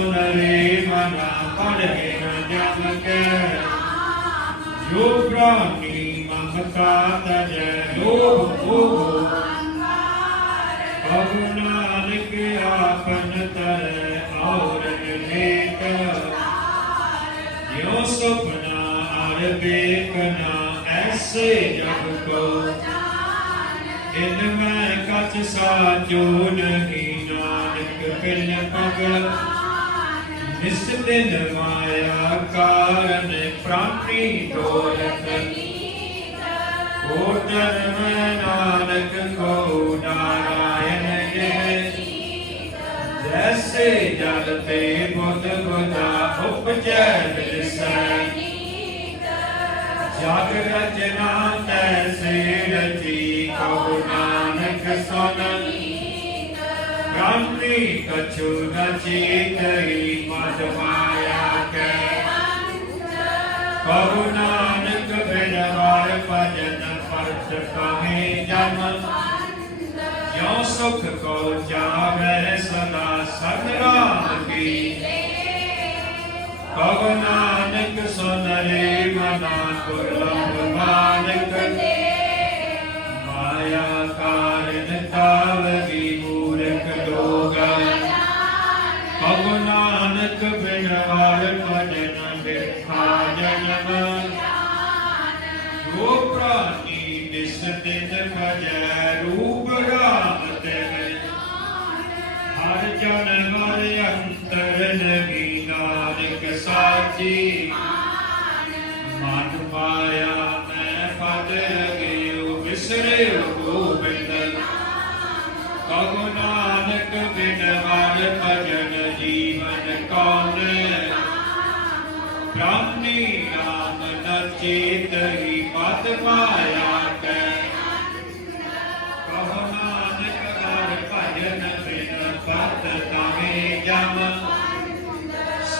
ਸੁਨ ਰੇ ਮਨਾ ਪੜ੍ਹੇ ਨ ਜਮ ਕੇ ਜੋ ਪ੍ਰਾਨੀ ਮਮਤਾ ਤਜੈ ਲੋਭ ਮੋਹ ਕਬੁ ਨਾਨਕ ਆਪਨ ਤਰੈ ਔਰ ਅਨੇਕ ਜਿਉ ਸੁਪਨਾ ਅਰ ਬੇਕਨਾ ਐਸੇ ਜਗ ਕੋ ਇਨ ਮੈਂ ਕਛ ਸਾਚੋ ਨਹੀਂ ਨਾਨਕ ਬਿਨ ਪਗ ਨਿਸਤਿਨ ਮਾਇਆ ਕਾਰਨ ਪ੍ਰਾਪਤੀ ਦੋਲਤ ਕੋ ਜਨਮ ਨਾਨਕ ਕੋ ਨਾਰਾਇਣ ਜੈ ਜੈਸੇ ਜਲ ਤੇ ਬੁੱਧ ਬੁਝਾ ਉਪਜੈ ਵਿਸੈ ਜਗ ਰਚਨਾ ਤੈਸੇ ਰਚੀ ਕੋ ਨਾਨਕ ਸੁਨ ਬ੍ਰਹਮੀ ਕਛੁ ਨ ਚੇਤਈ ਮਦ ਮਾਇਆ ਕੈ ਕਹੋ ਨਾਨਕ ਬਿਨ ਵਾਰ ਭਜਨ ਪਰਚ ਕਹੇ ਜਮ ਜੋ ਸੁਖ ਕੋ ਵਾਰ ਭਜਨ ਜੋ ਪ੍ਰਾਨੀ ਨਿਸ ਦਿਨ ਭਜੈ ਰੂਪ ਰਾਮ ਤੇ ਹਰ ਜਨ ਮਰ ਅੰਤਰ ਲਗੀ ਨਾਨਕ ਸਾਚੀ ਮਨ ਪਾਇਆ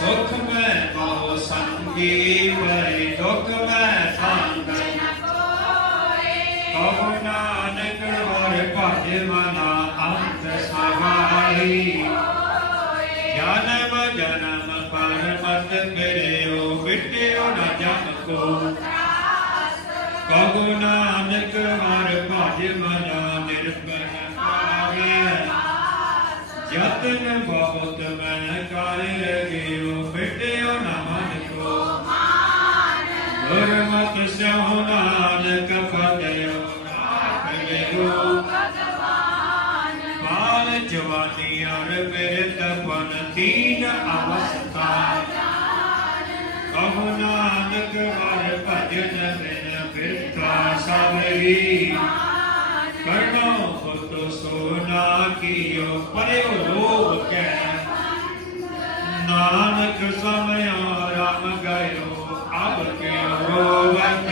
ਸੁਖ ਮੈਂ ਮੋਹ ਸੰਗੀ ਵਰੇ ਦੁਖ ਮੈਂ ਸੰਗ। ਕਹੋ ਨਾਨਕ ਹਰ ਭਜ ਮਨਾ ਅੰਤ ਸਹਾਈ। ਜਨਮ ਜਨਮ ਪਰਮਤ ਫਿਰਿਓ ਮਿਟਿਓ ਨ ਜਮ ਕੋ। ਕਹੋ ਨਾਨਕ ਹਰ ਭਜ ਯਤਨ ਬਹੁਤ ਮੈਂ ਕਰ ਲਗਿਓ, ਮਿਟਿਓ ਨ ਮਨ ਕੋ ਗੁਰਮਤਿ ਸਿਉ ਨਾਨਕ ਫਤਿਓ ਰਾਖ ਲਿਓ ਬਾਲ ਜਵਾਨੀ ਅਰ ਬਿਰਤ ਪਨ ਤੀਨ ਅਵਸਥਾ। ਕਹੋ ਨਾਨਕ ਹਰ ਭਜਨ ਬਿਨ ਬਿਰਥਾ ਸਭਈ ਕਰਨੋ ਪੁੱਤ ਸੋਨਾ ਕੀਓ ਪਰਿਓ ਨਾਨਕ ਸਮਿਆ ਰਾਮ ਗਇਓ ਅਬ ਕੇ ਰੋਵਤ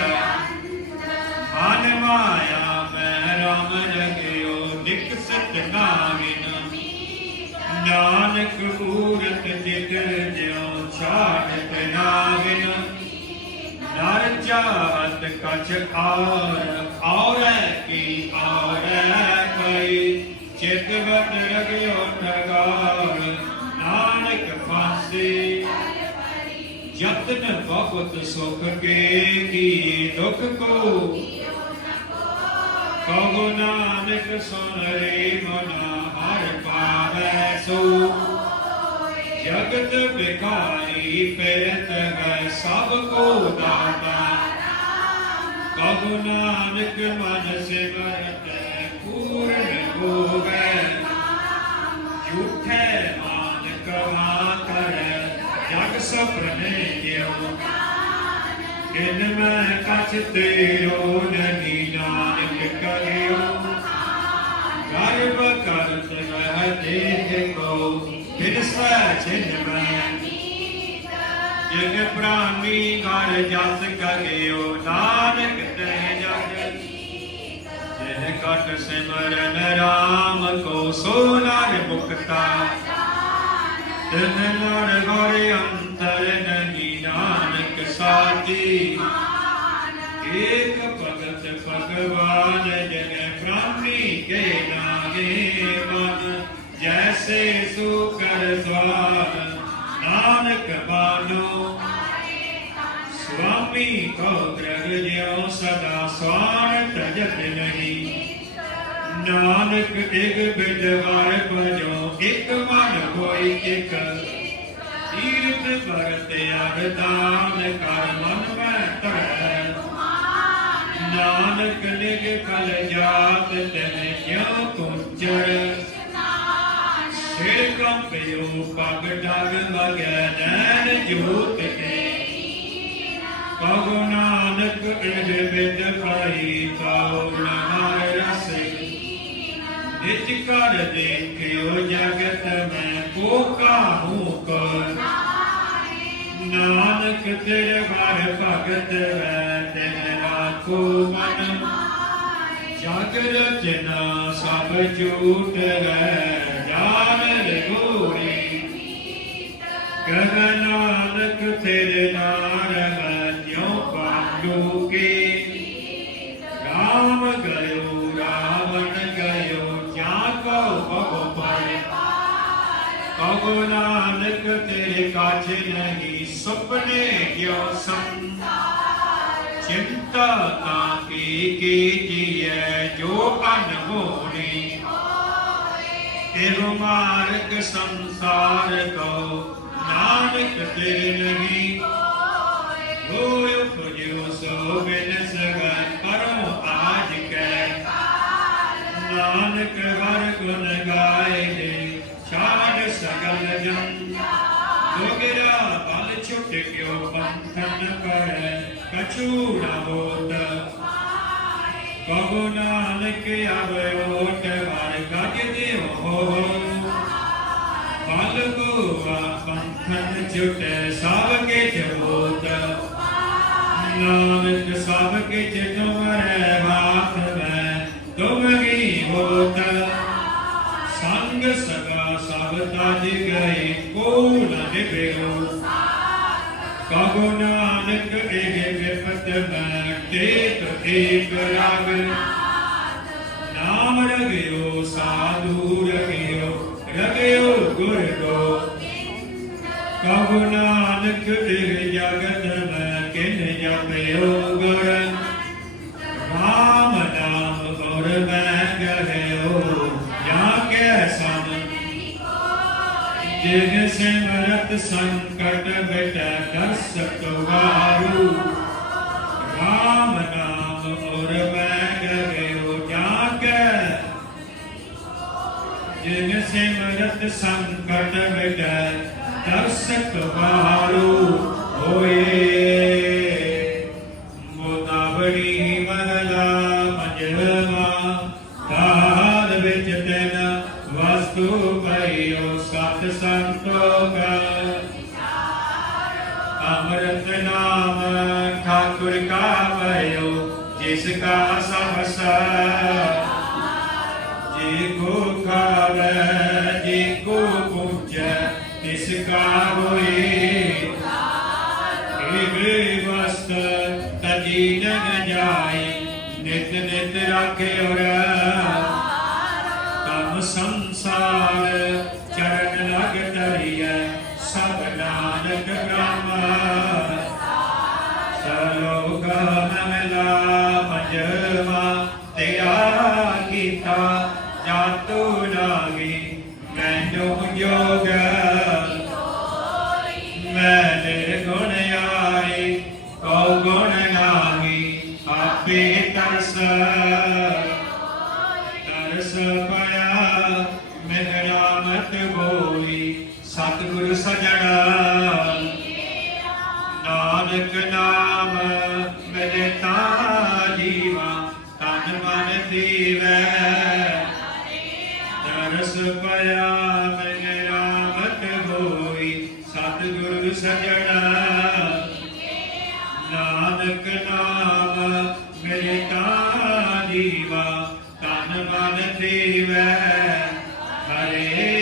ਮਨ ਮਾਇਆ ਮੈਂ ਰਾਮ ਲਗਿਓ ਨਿਕਸਤ ਨਾਮਿਨ। ਨਾਨਕ ਪੂਰਤ ਜਿਗਰ ਜਿਉ, ਛਾੜਤ ਨਾਵਿਨ। ਨਰ ਚਾਹਤ ਕਛ ਆਰ ਔਰੈ ਕੀ ਔਰੈ ਕਈ ਚਿਤ ਵਟ ਰਗਿਓ ਠਗਾਰ ਨਾਨਕ ਫਾਸੀ ਯਤਨ ਬਹੁਤ ਸੁਖ ਕੇ ਕੀ ਦੁਖ ਕੋ। ਕਹੋ ਨਾਨਕ ਸੁਨ ਰੇ ਮਨਾ ਹਰ ਪਾਵੈ ਸੋ। ਜਗਤ ਬਿਕਾਰੀ ਫਿਰਤ ਹੈ ਸਭ ਕੋ ਦਾਤਾ। ਕਹੋ ਨਾਨਕ ਮਨ ਸਿਮਰਤ ਪੂਰਨ ਹੋਵੇ। ਝੂਠੇ ਕਿਨ ਮੈਂ ਕਛ ਤੇਰੋ ਨਨੀ ਨਾਨਕ ਕਰਿਓ। ਗਰਬ ਕਰਤ ਮਹਿ ਦੇਹ ਕੋ ਬਿਨ ਸੈ ਚਿਨ ਮੈਂ ਜਿਨ ਪ੍ਰਾਨੀ ਘਰ ਜਸ ਕਰਿਓ, ਨਾਨਕ ਤੇ ਜਗ। ਜਿਨ ਕਟ ਸਿਮਰਨ ਰਾਮ ਕੋ ਸੋ ਨਰ ਮੁਕਤਾ। ਤਿਨ ਨਰ ਘਰ ਅੰਤਰ ਨਨੀ ਨਾਨਕ ਸਾਚੀ ਏਕ ਭਗਤ ਭਗਵਾਨ ਜਨ ਪ੍ਰਾਨੀ ਕੇ ਨਾਗੇ ਮਨ, ਜੈਸੇ ਸੋ ਕਰ ਨਾਨਕ ਬਾਨੋ। ਸੁਆਮੀ ਕੋ ਗ੍ਰਹਿ ਜਿਉ ਸਦਾ ਸਵਾਰ ਤਜਤ ਨਹੀਂ। ਨਾਨਕ ਇਕ ਬਿਦ ਭਜੋ, ਇਕ ਮਨ ਹੋਈ ਇਕ। ਤੀਰਥ ਭਰਤ ਅਰਦਾਨ ਕਰ ਮਨ ਮੈਂ ਧਰੈ ਨਾਨਕ ਨਿਗ ਕਲ ਜਾਤ ਤਨ ਜਿਉ ਕੁੰਚਰ ਸਿਰ ਕੰਪਿਓ ਪਗ ਡਗ ਮਗੈ ਨੈਣ ਜੋਤ ਤੇ ਕਹੋ ਨਾਨਕ ਇਹ ਬਿਦ ਪਾਈ ਤਾਉ ਨਹਰ ਰਸੇ ਨਿਜ ਕਰ ਦੇਖਿਓ ਜਗਤ ਮੈਂ ਨਾਨਕ ਤੇਰੇ ਘਰ ਭਗਤ ਵੈ ਤੇਰੇ ਰਾਖੋ ਮਨ ਜਗ ਰਚਨਾ ਸਭ ਝੂਠ ਹੈ ਜਾਣ ਲਗੋਰੀ ਕਹ ਨਾਨਕ ਤੇਰੇ ਨਾਰ ਹੈ ਜਿਉ ਕੇ। ਰਾਮ ਗਇਓ, ਰਾਵਣ ਗਇਓ ਜਾ ਕੋ ਭਗੋ ਪਾਏ ਕਹੋ ਨਾਨਕ ਤੇਰੇ ਕਾਛ ਨਹੀਂ। ਸੁਪਨੇ ਕਿਉ ਸੰਗ ਚਿੰਤਾ ਤਾਂ ਕੀ ਕੀਜੀਐ ਜੋ ਅਨਹੋਣੀ ਇਹੋ ਮਾਰਗ ਸੰਸਾਰ ਕੋ ਨਾਨਕ ਤੇਰੇ ਨਹੀਂ ਹੋਇ ਪੁਜਿਓ ਸੋ ਬਿਨ ਸਗਨ ਕਰੋ ਆਜ ਕੈ ਨਾਨਕ ਹਰ ਗੁਣ ਗਾਏ ਨੇ ਛਾੜ ਸਗਲ ਜਨ ਗੋਗਿਰਾ ਬਲ ਛੁਟ ਕਿਉ ਬੰਧਨ ਕਰੈ ਕਛੂ ਨ ਹੋਤ ਕਹੋ ਨਾਨਕ ਆਵੋਟ ਵਰ ਗਜ ਦਿਓ ਹੋ ਬਲ ਗੋਆ ਬੰਧਨ ਛੁਟੈ ਸਭ ਕੇ ਜੋਤ ਨਾਨਕ ਸਭ ਕੇ ਤੁਮਰੇ ਬਾਤ ਮੈਂ ਤੁਮ ਹੀ ਹੋਤ ਸੰਗ ਸਗਾ ਸਭ ਤਜ ਗਏ ਕੋ ਨ ਨਿਭਿਓ ਕਹੋ ਨਾਨਕ ਇਹ ਵਿਪਤ ਮੈਂ ਟੇਕ ਏਕ ਰਾਗ ਨਾਮ ਜਿਨ ਸਿਮਰਤ ਸੰਕਟ ਮਿਟੈ ਦਰਸਤ ਵਾਰੂ। ਰਾਮ ਨਾਮ ਗੁਰ ਮੈਂ ਗਹਿਓ ਜਾ ਕੇ ਸਿਮਰਤ ਸੰਕਟ ਮਿਟੈ ਦਰਸਤ ਵਾਰੂ ਠਾਕੁਰ ਕਾ ਪਈਓ ਜਿਸ ਕਾ ਸਹਸ। ਜੇ ਕੋ ਖਾਵੇ ਜੇ ਕੋ ਪੁੱਜੈ, ਤਿਸ ਕਾ ਹੋਏ। ਏ ਵਸਤ ਤਜੀ ਨ ਨਮਲਾ ਪੰਜਵਾ ਤਿਆ ਕੀਤਾ ਜਾਤੂ ਲਾਗੀ ਮੈਨੂੰ ਜੋਗ ਨਾਨਕ ਨਾਮ ਮੇਰੇ ਤਾਂ ਜੀਵਾ ਤਨ ਮਨ ਦੀਵੈ ਹਰੇ